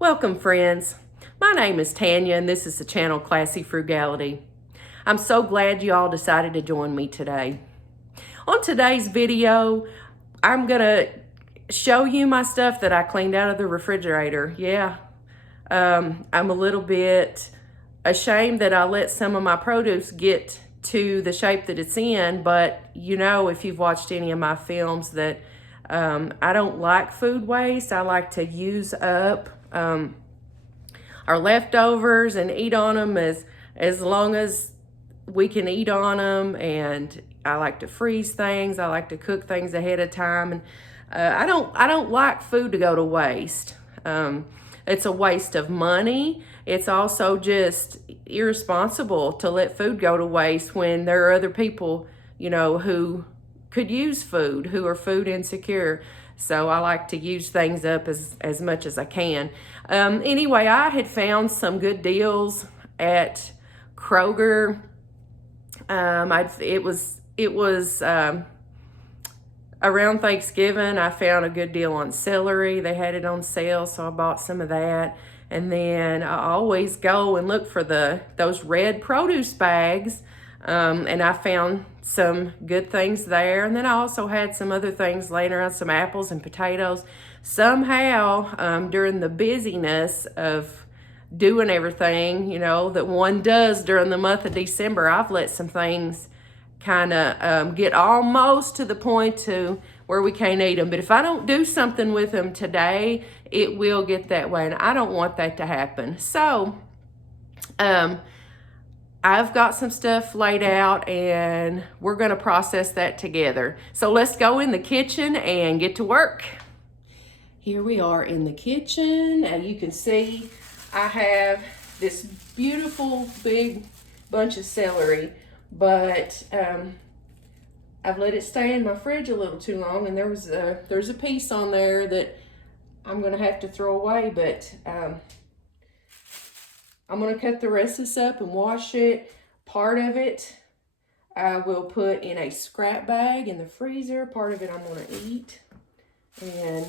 Welcome, friends. My name is Tanya, and this is the channel Classy Frugality. I'm so glad you all decided to join me today. On today's video, I'm going to show you my stuff that I cleaned out of the refrigerator. I'm a little bit ashamed that I let some of my produce get to the shape that it's in, but you know, if you've watched any of my films, that I don't like food waste. I like to use up our leftovers and eat on them as long as we can eat on them. And I like to freeze things. I like to cook things ahead of time. And I don't like food to go to waste. It's a waste of money. It's also just irresponsible to let food go to waste when there are other people, you know, who could use food, who are food insecure. So I like to use things up as much as I can. Anyway, I had found some good deals at Kroger. It was around Thanksgiving. I found a good deal on celery. They had it on sale, so I bought some of that. And then I always go and look for those red produce bags. And I found some good things there. And then I also had some other things laying around, some apples and potatoes. Somehow, during the busyness of doing everything, you know, that one does during the month of December, I've let some things kind of get almost to the point to where we can't eat them. But if I don't do something with them today, it will get that way. And I don't want that to happen. So, I've got some stuff laid out and we're going to process that together. So let's go in the kitchen and get to work. Here we are in the kitchen. And you can see I have this beautiful big bunch of celery, but I've let it stay in my fridge a little too long, and there's a piece on there that I'm going to have to throw away, but I'm going to cut the rest of this up and wash it. Part of it I will put in a scrap bag in the freezer. Part of it I'm going to eat. And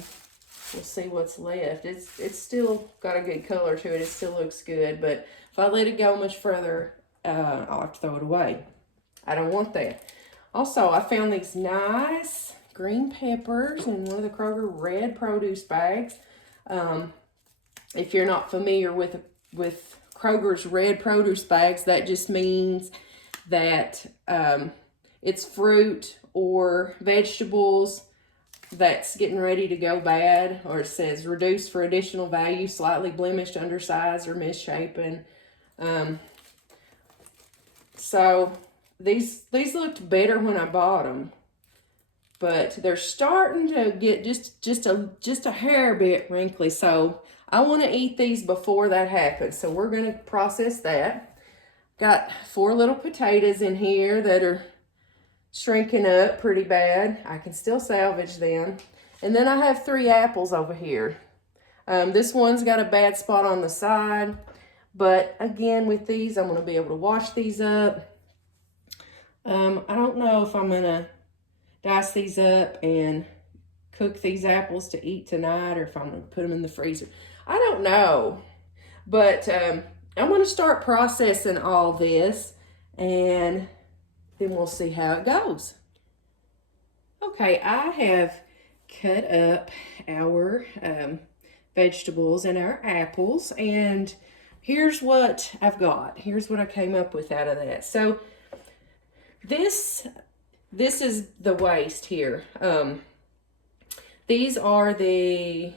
we'll see what's left. It's still got a good color to it. It still looks good. But if I let it go much further, I'll have to throw it away. I don't want that. Also, I found these nice green peppers in one of the Kroger red produce bags. If you're not familiar with Kroger's red produce bags, that just means that it's fruit or vegetables that's getting ready to go bad, or it says reduced for additional value, slightly blemished, undersized, or misshapen. So these looked better when I bought them, but they're starting to get just a hair bit wrinkly. So I want to eat these before that happens. So we're going to process that. Got 4 little potatoes in here that are shrinking up pretty bad. I can still salvage them. And then I have 3 apples over here. This one's got a bad spot on the side. But again, with these, I'm going to be able to wash these up. I don't know if I'm going to dice these up and cook these apples to eat tonight, or if I'm going to put them in the freezer. I don't know. But I'm going to start processing all this, and then we'll see how it goes. Okay, I have cut up our vegetables and our apples, and here's what I've got. Here's what I came up with out of that. So this is the waste here. These are the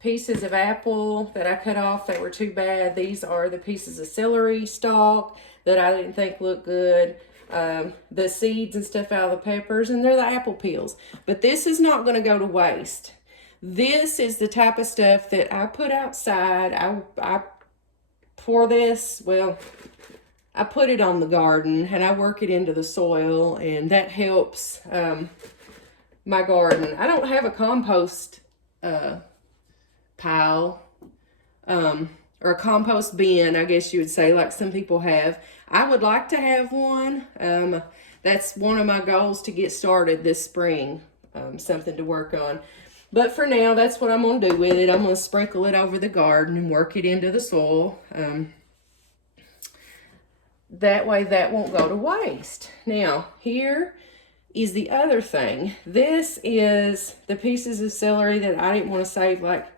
pieces of apple that I cut off that were too bad. These are the pieces of celery stalk that I didn't think looked good. The seeds and stuff out of the peppers, and they're the apple peels. But this is not going to go to waste. This is the type of stuff that I put outside. I pour this, well, I put it on the garden and I work it into the soil, and that helps my garden. I don't have a compost pile or a compost bin, I guess you would say, like some people have. I would like to have one. That's one of my goals to get started this spring, something to work on. But for now, that's what I'm going to do with it. I'm going to sprinkle it over the garden and work it into the soil. That way that won't go to waste. Now, here is the other thing. This is the pieces of celery that I didn't want to save like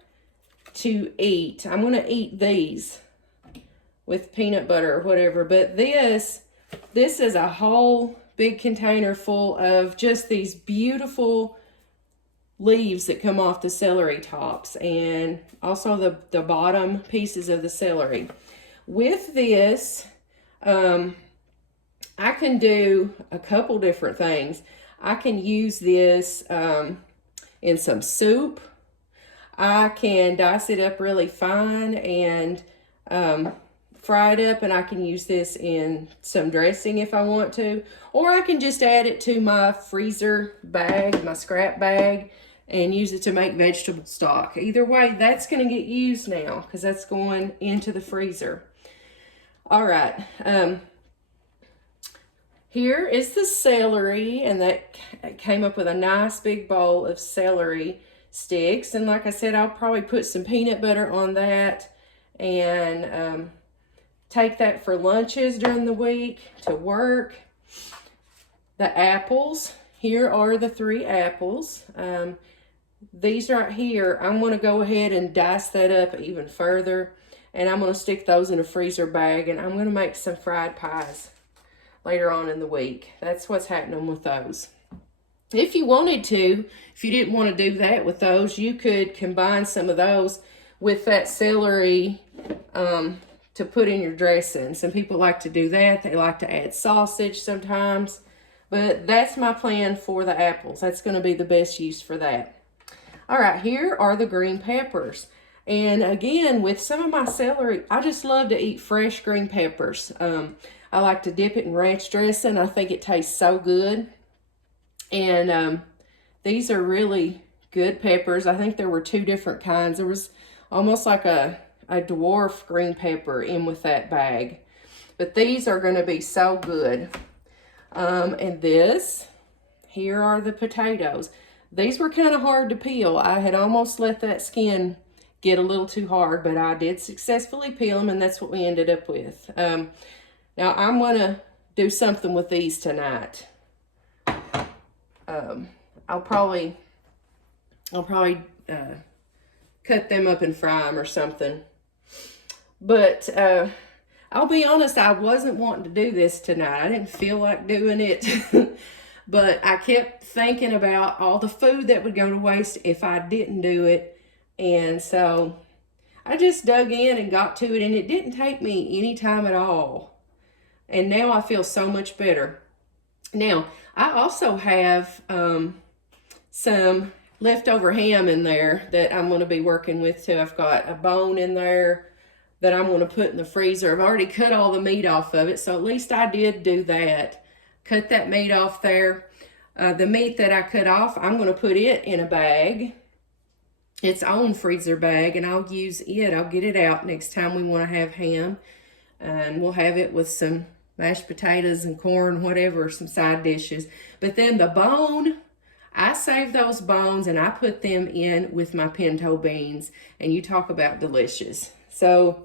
to eat. I'm going to eat these with peanut butter or whatever. But this is a whole big container full of just these beautiful leaves that come off the celery tops, and also the bottom pieces of the celery. With this, I can do a couple different things. I can use this in some soup. I can dice it up really fine and fry it up, and I can use this in some dressing if I want to. Or I can just add it to my freezer bag, my scrap bag, and use it to make vegetable stock. Either way, that's going to get used now because that's going into the freezer. All right. Here is the celery, and that came up with a nice big bowl of celery sticks. And like I said, I'll probably put some peanut butter on that and take that for lunches during the week to work. The apples, here are the 3 apples. These right here, I'm going to go ahead and dice that up even further, and I'm going to stick those in a freezer bag, and I'm going to make some fried pies later on in the week. That's what's happening with those. If you wanted to, if you didn't want to do that with those, you could combine some of those with that celery to put in your dressing. Some people like to do that. They like to add sausage sometimes, but that's my plan for the apples. That's going to be the best use for that. All right, here are the green peppers. And again, with some of my celery, I just love to eat fresh green peppers. I like to dip it in ranch dressing. I think it tastes so good. And these are really good peppers. I think there were 2 different kinds. There was almost like a dwarf green pepper in with that bag. But these are going to be so good. And here are the potatoes. These were kind of hard to peel. I had almost let that skin get a little too hard, but I did successfully peel them, and that's what we ended up with. Now I'm going to do something with these tonight. I'll probably cut them up and fry them or something. But I'll be honest, I wasn't wanting to do this tonight. I didn't feel like doing it. But I kept thinking about all the food that would go to waste if I didn't do it. And so I just dug in and got to it, and it didn't take me any time at all. And now I feel so much better. Now, I also have some leftover ham in there that I'm going to be working with too. I've got a bone in there that I'm going to put in the freezer. I've already cut all the meat off of it, so at least I did do that. Cut that meat off there. The meat that I cut off, I'm going to put it in a bag, its own freezer bag, and I'll use it. I'll get it out next time we want to have ham, and we'll have it with some mashed potatoes and corn, whatever, some side dishes. But then the bone, I save those bones and I put them in with my pinto beans, and you talk about delicious. So,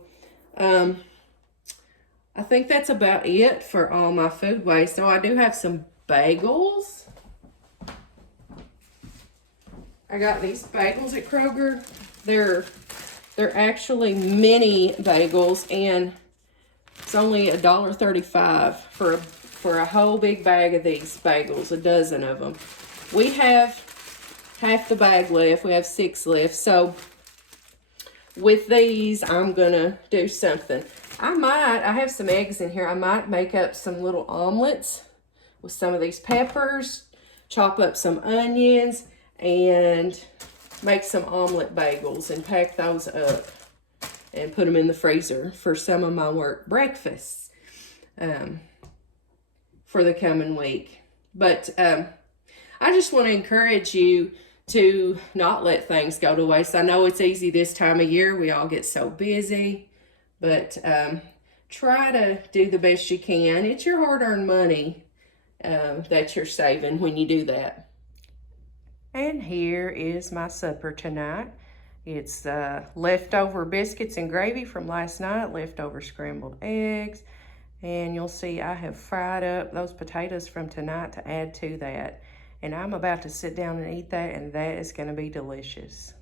I think that's about it for all my food waste. So I do have some bagels. I got these bagels at Kroger. They're actually mini bagels, and it's only $1.35 for a whole big bag of these bagels, a dozen of them. We have half the bag left. We have 6 left. So with these, I'm gonna do something. I have some eggs in here. I might make up some little omelets with some of these peppers, chop up some onions, and make some omelet bagels and pack those up and put them in the freezer for some of my work breakfasts for the coming week. But I just want to encourage you to not let things go to waste. I know it's easy this time of year. We all get so busy. But try to do the best you can. It's your hard-earned money that you're saving when you do that. And here is my supper tonight. It's leftover biscuits and gravy from last night, leftover scrambled eggs, and you'll see I have fried up those potatoes from tonight to add to that. And I'm about to sit down and eat that, and that is going to be delicious.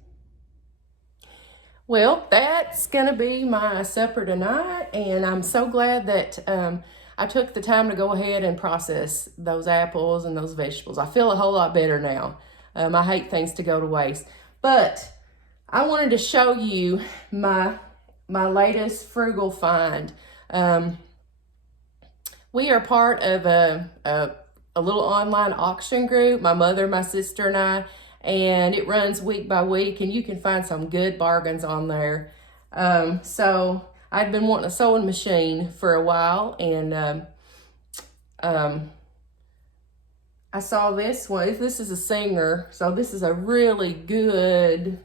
Well, that's going to be my supper tonight, and I'm so glad that I took the time to go ahead and process those apples and those vegetables. I feel a whole lot better now. I hate things to go to waste. But I wanted to show you my latest frugal find. We are part of a little online auction group, my mother, my sister, and I, and it runs week by week, and you can find some good bargains on there. So I'd been wanting a sewing machine for a while, and I saw this one. This is a Singer, so this is a really good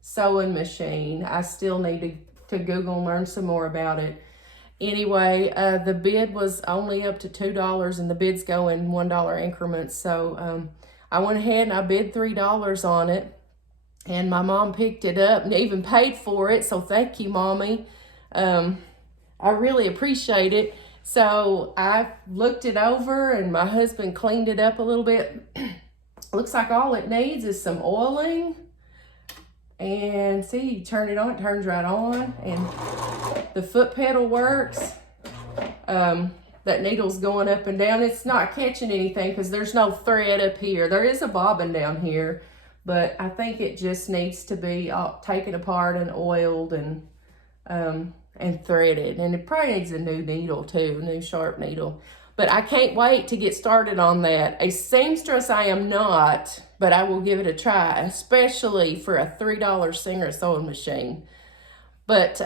sewing machine. I still need to Google and learn some more about it. Anyway, the bid was only up to $2, and the bids go in $1 increments. So I went ahead and I bid $3 on it, and my mom picked it up and even paid for it. So thank you, Mommy. I really appreciate it. So I looked it over, and my husband cleaned it up a little bit. Looks like all it needs is some oiling. And see, you turn it on, it turns right on. And the foot pedal works. That needle's going up and down. It's not catching anything because there's no thread up here. There is a bobbin down here, but I think it just needs to be taken apart and oiled and threaded. And it probably needs a new needle too, a new sharp needle. But I can't wait to get started on that. A seamstress I am not, but I will give it a try, especially for a $3 Singer sewing machine. But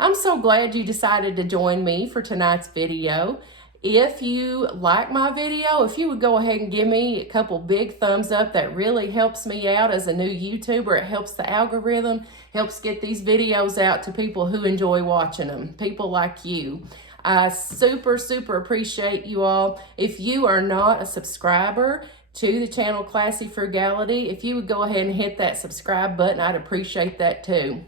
I'm so glad you decided to join me for tonight's video. If you like my video, if you would go ahead and give me a couple big thumbs up, that really helps me out as a new YouTuber. It helps the algorithm, helps get these videos out to people who enjoy watching them, people like you. I super appreciate you all. If you are not a subscriber to the channel Classy Frugality, if you would go ahead and hit that subscribe button, I'd appreciate that too.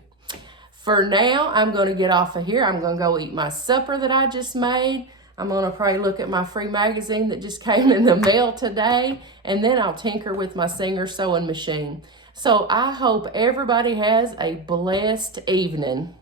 For now, I'm going to get off of here. I'm going to go eat my supper that I just made. I'm going to probably look at my free magazine that just came in the mail today, and then I'll tinker with my Singer sewing machine. So I hope everybody has a blessed evening.